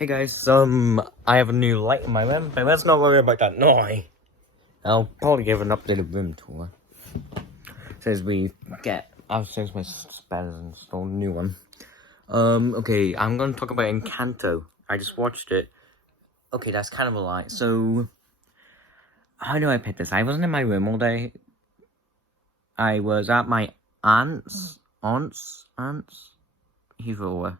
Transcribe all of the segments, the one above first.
Hey guys, I have a new light in my room, but let's not worry about that noise. I'll probably give an updated room tour. Says we get upstairs my spares and install a new one. Okay, I'm gonna talk about Encanto. I just watched it. Okay, that's kind of a lie. So, how do I pick this? I wasn't in my room all day. I was at my aunt's, either or.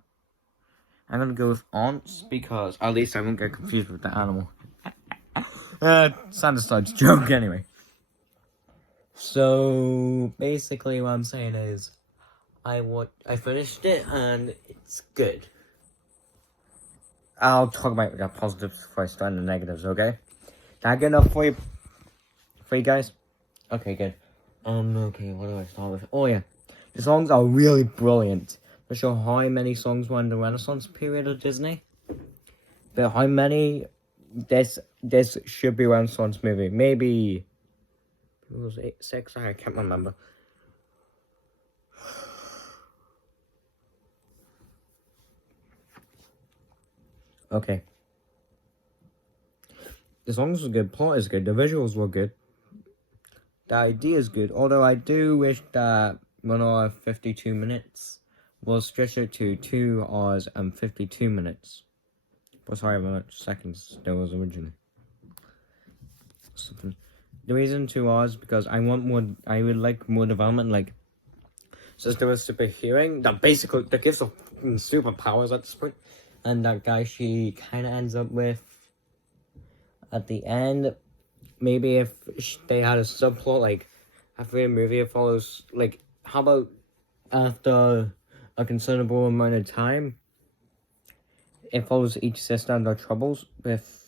I'm gonna go with aunts because at least I won't get confused with the animal. Santa starts joke anyway. So basically, what I'm saying is, I finished it and it's good. I'll talk about the positives before I start the negatives. Okay? That good enough for you guys? Okay, good. Okay, what do I start with? Oh yeah, the songs are really brilliant. Not sure how many songs were in the Renaissance period of Disney, but how many? This should be Renaissance movie. Maybe it was 6. I can't remember. Okay. The songs were good, plot is good, the visuals were good. The idea is good, although I do wish that 1 hour 52 minutes was stretched to 2 hours and 52 minutes. But sorry how much seconds there was originally. The reason 2 hours because I would like more development, like Sister was super hearing that basically that gives her superpowers at this point. And that guy she kinda ends up with at the end. Maybe if they had a subplot, like after a movie it follows, like how about after a considerable amount of time, it follows each sister and their troubles with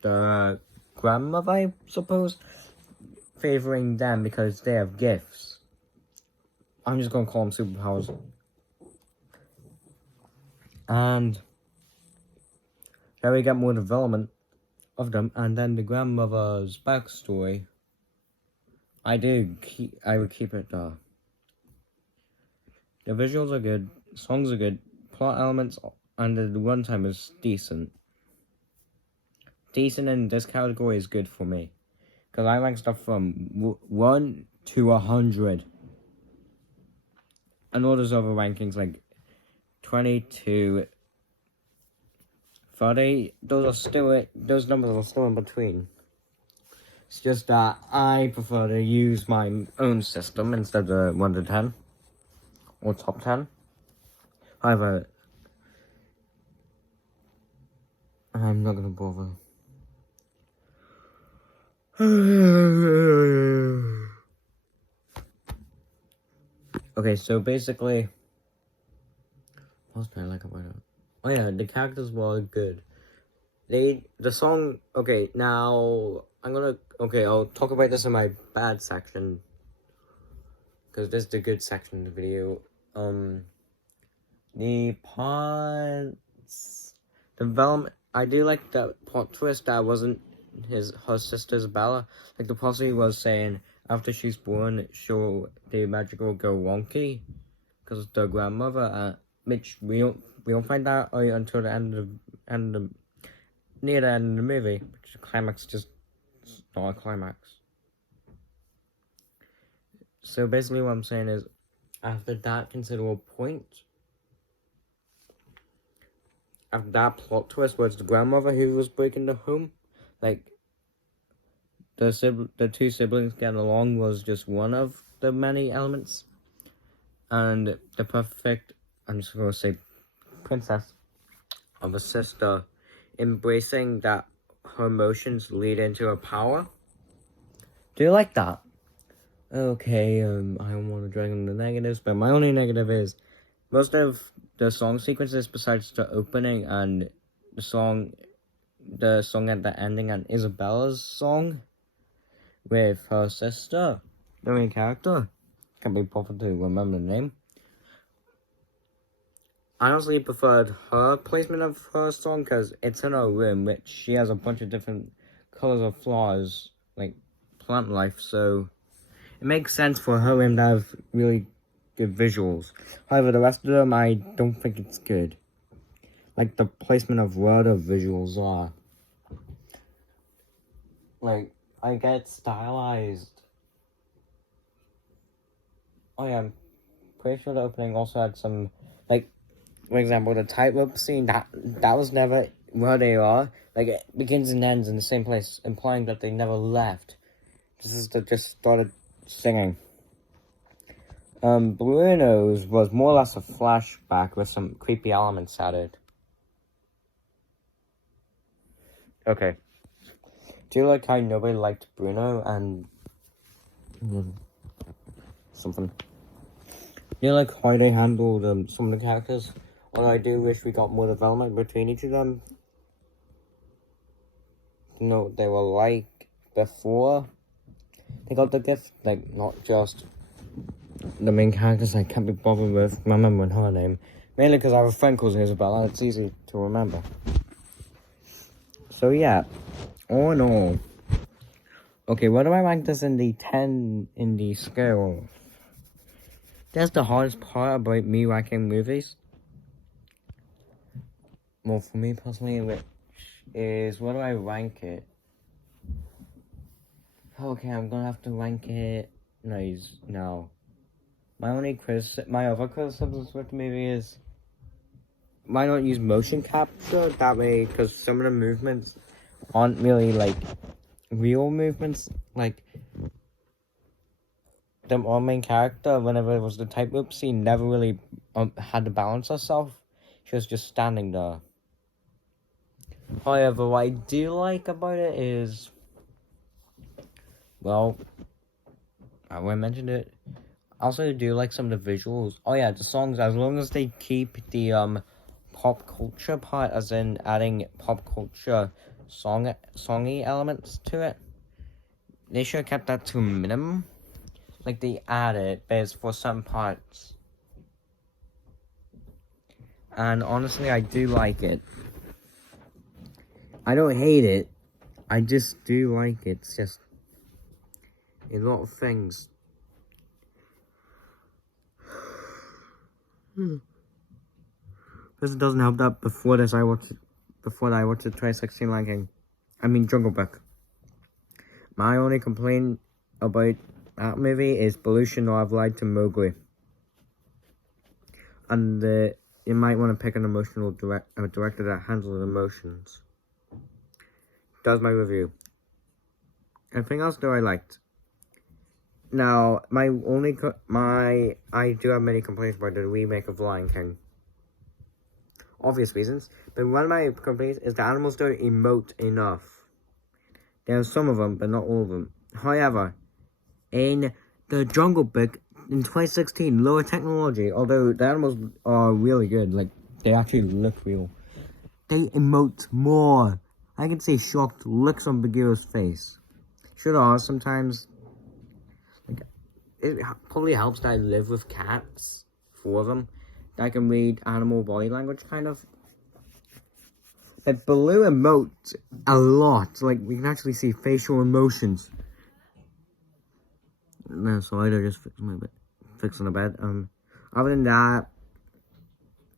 the grandmother, I suppose, favoring them because they have gifts. I'm just gonna call them superpowers. And then we get more development of them, and then the grandmother's backstory. I would keep it The visuals are good, songs are good, plot elements, and the runtime is decent. Decent in this category is good for me, because I rank stuff from 1 to 100. And all those other rankings like 20 to 30, those numbers are still in between. It's just that I prefer to use my own system instead of 1 to 10 or top 10. However, I'm not gonna bother. Okay, so basically, what did I like about it? Oh yeah, the characters were good. The song. Okay, now I'll talk about this in my bad section, because this is the good section of the video. The parts development. I do like the plot twist that wasn't her sister's Bella. Like the posse was saying after she's born, the magic will go wonky because the grandmother. Which we don't find that out until the near the end of the movie. Which the climax just not a climax. So basically, what I'm saying is, after that considerable point, after that plot twist, where it's the grandmother who was breaking the home, like the two siblings getting along was just one of the many elements, and the perfect, I'm just gonna say, princess of a sister embracing that her emotions lead into her power. Do you like that? Okay, I don't want to drag on the negatives, but my only negative is most of the song sequences, besides the opening and the song at the ending, and Isabella's song with her sister, the main character. Can't be bothered to remember the name. I honestly preferred her placement of her song because it's in her room, which she has a bunch of different colors of flowers, like plant life, so it makes sense for her room to have really good visuals. However, the rest of them, I don't think it's good. like the placement of where the visuals are. Like, I get stylized. Oh yeah, I'm pretty sure the opening also had some, like, for example, the tightrope scene, that was never where they are. Like, it begins and ends in the same place, implying that they never left. This is they just started singing. Bruno's was more or less a flashback with some creepy elements added. Okay. Do you like how nobody liked Bruno and something? Do you like how they handled some of the characters? Although I do wish we got more development between each of them. You know what they were like before they got the gift. Like, not just the main characters I can't be bothered with remembering her name. Mainly because I have a friend called Isabella and it's easy to remember. So yeah, all in all. Okay, where do I rank this in the 10 in the scale? That's the hardest part about me ranking movies. Well, for me personally, which is, where do I rank it? Okay, I'm gonna have to rank it. No. My other criticisms with the movie is, why not use motion capture that way? Because some of the movements aren't really like real movements. Like, the main character, whenever it was the tightrope scene, never really had to balance herself. She was just standing there. However, what I do like about it is, well, I already mentioned it. I also do like some of the visuals. Oh yeah, the songs, as long as they keep the pop culture part, as in adding pop culture songy elements to it. They should have kept that to a minimum. Like, they add it, but it's for some parts. And honestly, I do like it. I don't hate it. I just do like it. It's just a lot of things. This doesn't help that before I watched the 2016 ranking. I mean, Jungle Book. My only complaint about that movie is Baloo should not have lied to Mowgli. And you might want to pick an emotional director that handles emotions. That's my review. Anything else that I liked? Now, I do have many complaints about the remake of Lion King. Obvious reasons, but one of my complaints is the animals don't emote enough. There are some of them, but not all of them. However, in the Jungle Book in 2016, lower technology, although the animals are really good, like, they actually look real, they emote more. I can see shocked looks on Bagheera's face. Sure are sometimes. Like, it probably helps that I live with cats, 4 of them, that I can read animal body language, kind of. But Baloo emotes a lot. Like, we can actually see facial emotions. No, sorry, I just fixing the bed. Other than that,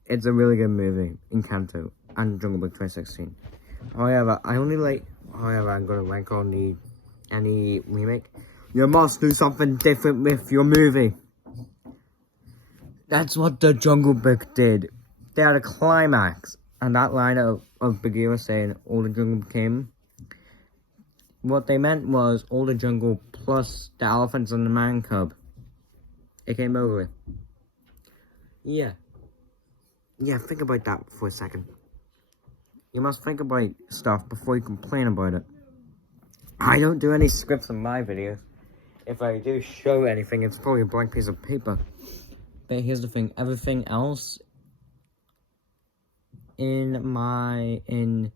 it's a really good movie, Encanto, and Jungle Book 2016. However, I'm gonna rank on any remake. You must do something different with your movie. That's what the Jungle Book did. They had a climax, and that line of Bagheera saying, all the jungle came. What they meant was all the jungle plus the elephants and the man cub. It came over. Yeah, think about that for a second. You must think about stuff before you complain about it. I don't do any scripts in my videos. If I do show anything, it's probably a blank piece of paper. But here's the thing, everything else in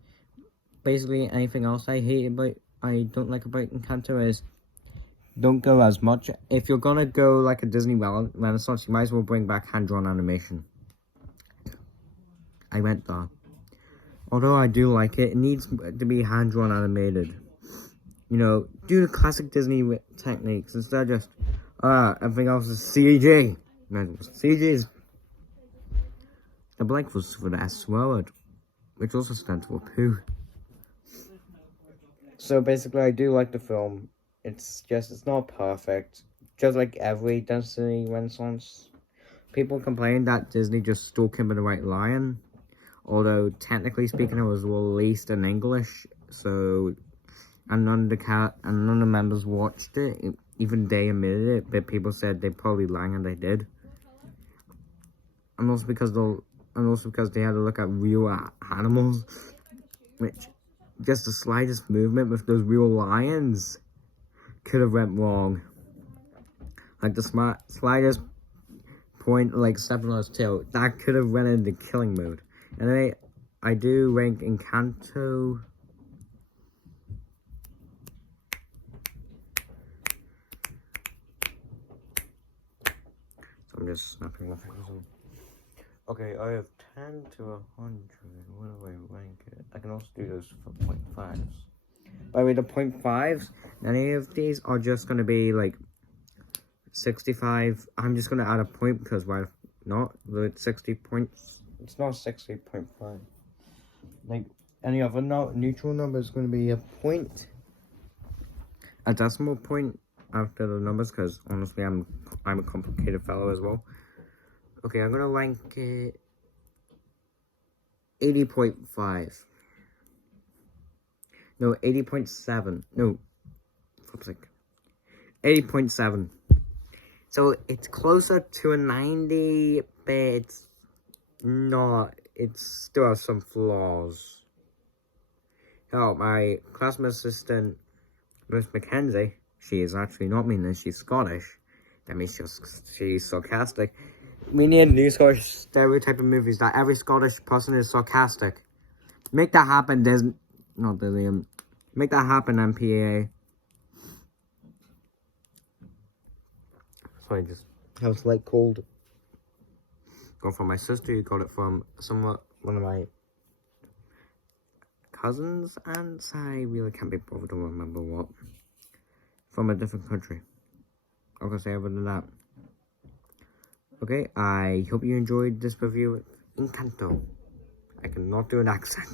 basically anything else I don't like about Encanto is, don't go as much. If you're gonna go like a Disney Renaissance, you might as well bring back hand-drawn animation. I went there. Although I do like it, it needs to be hand-drawn animated. You know, do the classic Disney techniques instead of just, everything else is CG. No, CG is, the blank was for the S word. which also stands for poo. So basically, I do like the film. It's not perfect. Just like every Disney Renaissance. People complain that Disney just stole Kim and the White Lion. Although, technically speaking, it was released in English. So, and none of the members watched it. Even they admitted it, but people said they probably lied and they did. And also because they had to look at real animals, which just the slightest movement with those real lions could have went wrong. Like the slightest point, like stepping on its tail, that could have went into killing mode. And I do rank Encanto. So I'm just snapping my fingers on. Okay, I have 10 to 100. What do I rank it? I can also do those for 0.5s. By the way, the 0.5s, any of these are just going to be like 65. I'm just going to add a point because why not? It's 60 points. It's not 60.5. Like any other neutral number is going to be a point. A decimal point after the numbers because honestly I'm a complicated fellow as well. Okay, I'm going to rank it 80.5. No, 80.7. No, flip sake. 80.7. So it's closer to a 90, but it's not. It still has some flaws. Oh, my classroom assistant, Miss Mackenzie, she is actually not mean, she's Scottish. That means she's sarcastic. We need new Scottish stereotype of movies that every Scottish person is sarcastic. Make that happen, make that happen, MPAA. Sorry, just have a slight cold. Got from my sister, who got it from one of my cousins, and I really can't be bothered to remember what. From a different country. I'm gonna say other than that. Okay, I hope you enjoyed this review of Encanto. I cannot do an accent.